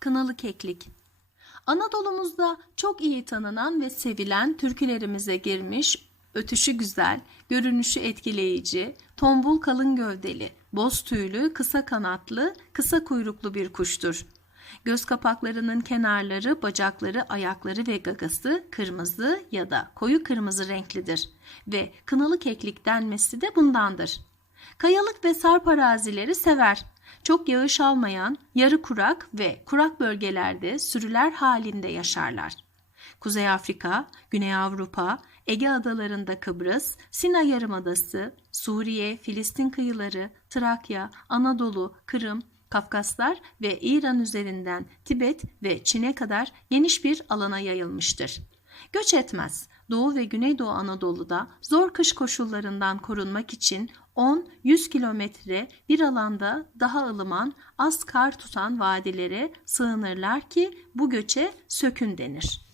Kınalı Keklik Anadolu'muzda çok iyi tanınan ve sevilen türkülerimize girmiş, ötüşü güzel, görünüşü etkileyici, tombul kalın gövdeli, boz tüylü, kısa kanatlı, kısa kuyruklu bir kuştur. Göz kapaklarının kenarları, bacakları, ayakları ve gagası kırmızı ya da koyu kırmızı renklidir ve kınalı keklik denmesi de bundandır. Kayalık ve sarp arazileri sever. Çok yağış almayan, yarı kurak ve kurak bölgelerde sürüler halinde yaşarlar. Kuzey Afrika, Güney Avrupa, Ege adalarında Kıbrıs, Sina Yarımadası, Suriye, Filistin kıyıları, Trakya, Anadolu, Kırım, Kafkaslar ve İran üzerinden Tibet ve Çin'e kadar geniş bir alana yayılmıştır. Göç etmez. Doğu ve Güneydoğu Anadolu'da zor kış koşullarından korunmak için 10-100 kilometre bir alanda daha ılıman, az kar tutan vadilere sığınırlar ki bu göçe sökün denir.